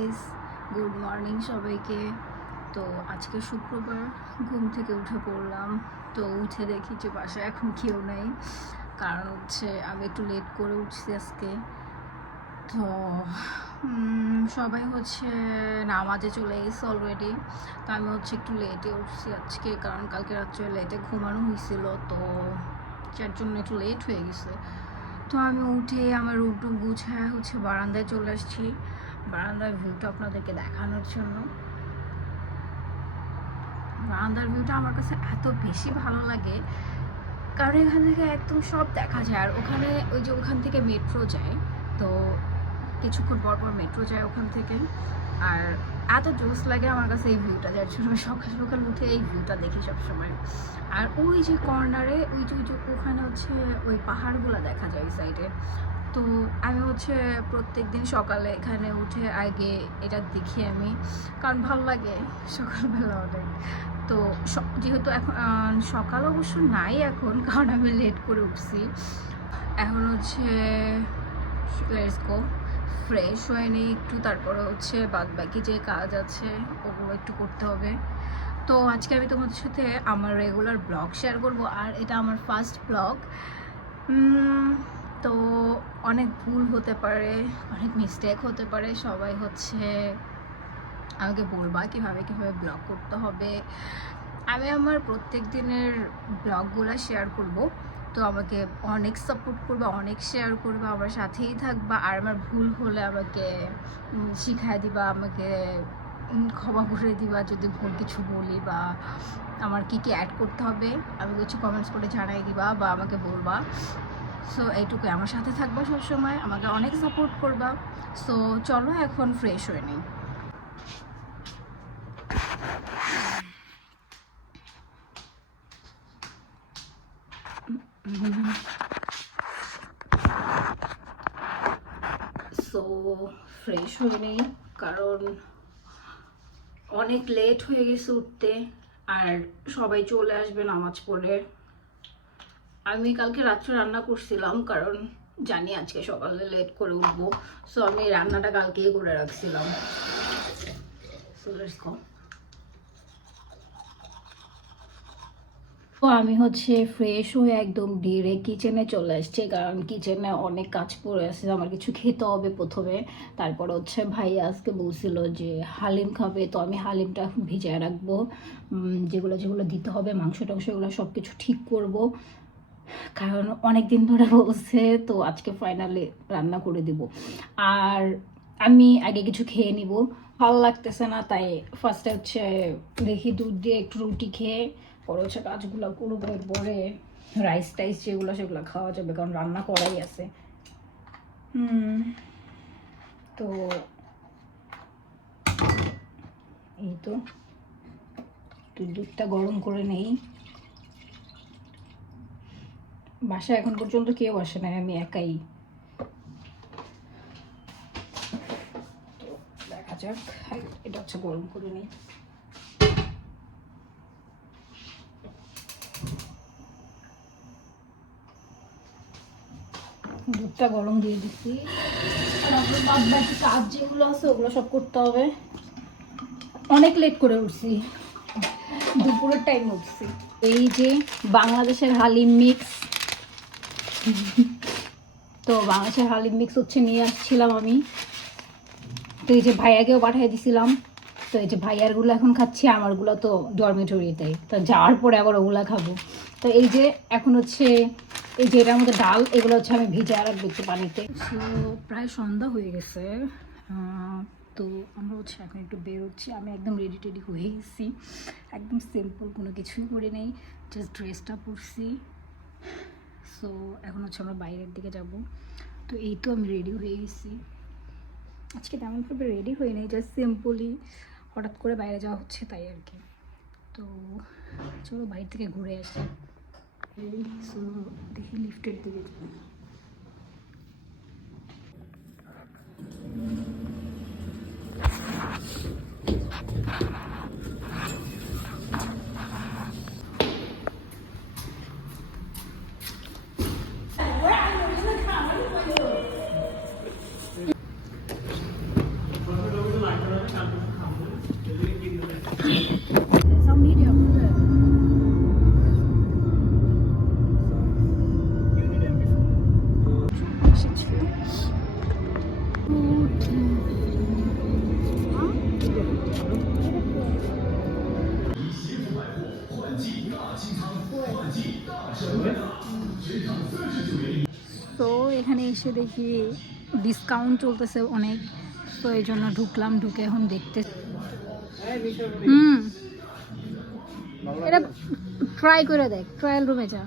Guys, good morning সবাইকে। তো আজকে শুক্রবার, ঘুম থেকে উঠে পড়লাম। তো উঠে দেখি যে বাসায় এখন কেউ নেই, কারণ হচ্ছে আমি একটু লেট করে উঠছি আজকে। তো সবাই হচ্ছে নামাজে চলে গেছে অলরেডি। তো আমি হচ্ছে একটু লেটে উঠছি আজকে, কারণ কালকে রাত্রে লেটে ঘুমানো হয়েছিল, তো যার জন্য একটু লেট হয়ে গেছে। তো আমি উঠে আমার রুম গুছায় হচ্ছে বারান্দায় চলে আসছি, বারান্দার ভিউটা আপনাদেরকে দেখানোর জন্য। বারান্দার ভিউটা আমার কাছে এত বেশি ভালো লাগে, কারণ এখান থেকে একদম সব দেখা যায়। আর ওখানে ওখান থেকে মেট্রো যায়, তো কিছুক্ষণ পর পর মেট্রো যায় ওখান থেকে। আর এত জোস লাগে আমার কাছে এই ভিউটা, যার জন্য সকাল সকাল উঠে এই ভিউটা দেখি সবসময়। আর ওই যে কর্নারে ওই যে ওখানে হচ্ছে ওই পাহাড়গুলো দেখা যায় ওই সাইডে। তো আমি হচ্ছে প্রত্যেক দিন সকালে এখানে উঠে আগে এটা দেখি আমি, কারণ ভালো লাগে সকালবেলা অনেক। তো যেহেতু এখন সকাল অবশ্য নাই এখন, কারণ আমি লেট করে উঠছি। এখন হচ্ছে লেটস গো, ফ্রেশ হয়ে নিই একটু, তারপরে হচ্ছে বাদ বাকি যে কাজ আছে ওগুলো একটু করতে হবে। তো আজকে আমি তোমাদের সাথে আমার রেগুলার ব্লগ শেয়ার করব, আর এটা আমার ফার্স্ট ব্লগ। তো অনেক ভুল হতে পারে, অনেক মিস্টেক হতে পারে। সবাই হচ্ছে আমাকে বলবা কীভাবে ব্লগ করতে হবে। আমি আমার প্রত্যেক দিনের ব্লগগুলো শেয়ার করব, তো আমাকে অনেক সাপোর্ট করবে, অনেক শেয়ার করবে, আমার সাথেই থাকবা। আর আমার ভুল হলে আমাকে শিখায় দিবা, আমাকে ক্ষমা করে দিবা যদি ভুল কিছু বলি, বা আমার কি অ্যাড করতে হবে আমি কিছু কমেন্টস করে জানাই দিবা বা আমাকে বলবা। সো এইটুকু, আমার সাথে থাকবা সবসময়, আমাকে অনেক সাপোর্ট করবা। সো চলো এখন ফ্রেশ হয়ে নিই। সো ফ্রেশ হয়ে নেই, কারণ অনেক লেট হয়ে গেছে উঠতে, আর সবাই চলে আসবে নামাজ পড়ে। আমি কালকে রাত্রে রান্না করছিলাম, কারণ জানি আজকে সকালে লেট করে উঠবো। সো আমি রান্নাটা কালকেই করে রাখছিলাম। So let's go. তো আমি হচ্ছে ফ্রেশ হয়ে একদম ডিরেক্ট কিচেনে চলে আসছি, কারণ কিচেনে অনেক কাজ পড়ে আছে, আমার কিছু খেতে হবে প্রথমে। তারপর হচ্ছে ভাই আজকে বলছিল যে হালিম খাবে, তো আমি হালিমটা এখন ভিজিয়ে রাখবো। যেগুলো যেগুলো দিতে হবে, মাংস টাংস এগুলো সব কিছু ঠিক করব, কারণ অনেক দিন ধরে বলছে। তো আজকে ফাইনালি রান্না করে দিব। আর আমি আগে কিছু খেয়ে নিব, ভালো লাগতেছে না, তাই ফার্স্টে হচ্ছে দেখি দুধ দিয়ে একটু রুটি খেয়ে পরে হচ্ছে কাজগুলো করবো। এরপরে রাইস টাইস যেগুলো সেগুলো খাওয়া যাবে, কারণ রান্না করাই আছে। তো এই তো দুধটা গরম করে নেই। বাসায় এখন পর্যন্ত কেউ আসে নাই, আমি একাই। তো দেখা যাক, এটা হচ্ছে গরম করে নেই। দুধটা গরম দিয়ে দিচ্ছি, বাদ বাকি কাজ যেগুলো আছে ওগুলো সব করতে হবে। অনেক লেট করে উঠছি, দুপুরের টাইম উঠছি। এই যে বাংলাদেশের হালিম মিক্স, তো বাংলাদেশের হালিম মিক্স হচ্ছে নিয়ে আসছিলাম আমি। তো এই যে ভাইয়াকেও পাঠিয়ে দিছিলাম। তো এই যে ভাইয়ারগুলো এখন খাচ্ছি, আমারগুলো তো ডরমেটরিতে, তো যাওয়ার পরে আবার ওগুলা খাবো। তো এই যে এখন হচ্ছে এই যে এটার মধ্যে ডাল, এগুলো হচ্ছে আমি ভিজিয়ে রাখবো একটু পানিতে। সো প্রায় সন্ধ্যা হয়ে গেছে। তো আমরা হচ্ছে এখন একটু বেরোচ্ছি। আমি একদম রেডি টেডি হয়ে গেছি, একদম সিম্পল, কোনো কিছুই করে নেই, জাস্ট ড্রেসটা পরছি। সো এখন হচ্ছে আমরা বাইরের দিকে যাব। তো এই তো আমি রেডি হয়ে গেছি। আজকে তেমনভাবে রেডি হয়ে নেই, জাস্ট সিম্পলি হঠাৎ করে বাইরে যাওয়া হচ্ছে তাই আর কি। তো চলো বাইরে থেকে ঘুরে আসি। সো দেখি লিফটের দিকে যাই। তো এখানে এসে দেখি ডিসকাউন্ট চলতেছে অনেক, তো এই জন্য ঢুকলাম, ঢুকে এখন দেখতে। এটা ট্রাই করে দেখ, ট্রায়াল রুমে যা।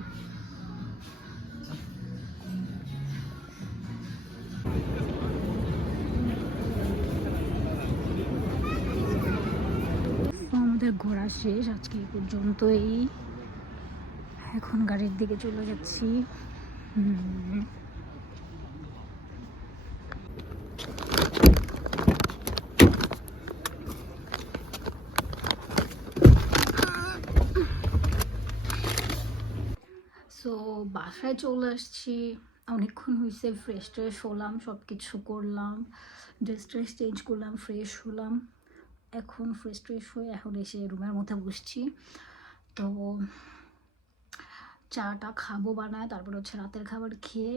আমাদের ঘোরা শেষ আজকে এই পর্যন্তই, এখন গাড়ির দিকে চলে যাচ্ছি। সো বাসায় চলে আসছি, অনেকক্ষণ হয়েছে, ফ্রেশ ট্রেশ হলাম, সব কিছু করলাম, ড্রেস ট্রেস চেঞ্জ করলাম, ফ্রেশ হলাম। এখন ফ্রেশ ট্রেশ হয়ে এখন এসে রুমের মধ্যে বসছি। তো চাটা খাবো বানায়, তারপর হচ্ছে রাতের খাবার খেয়ে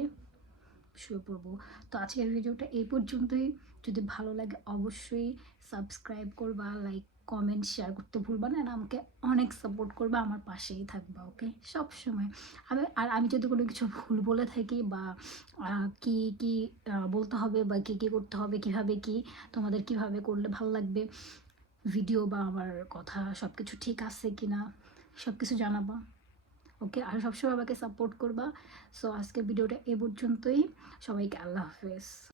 শুয়ে পড়বো। তো আজকের ভিডিওটা এই পর্যন্তই। যদি ভালো লাগে অবশ্যই সাবস্ক্রাইব করবা, লাইক কমেন্ট শেয়ার করতে ভুলবা না, আমাকে অনেক সাপোর্ট করবা, আমার পাশেই থাকবা, ওকে সব সময়। আমি যদি কোনো কিছু ভুল বলে থাকি বা কি কি বলতে হবে বা কি কি করতে হবে, কিভাবে কি তোমাদের কিভাবে করলে ভালো লাগবে ভিডিও বা আমার কথা, সব কিছু ঠিক আছে কিনা সব কিছু জানাবা, ওকে। আর সবসময় আমাকে সাপোর্ট করবা। সো আজকের ভিডিওটা এ পর্যন্তই, সবাইকে আল্লাহ হাফেজ।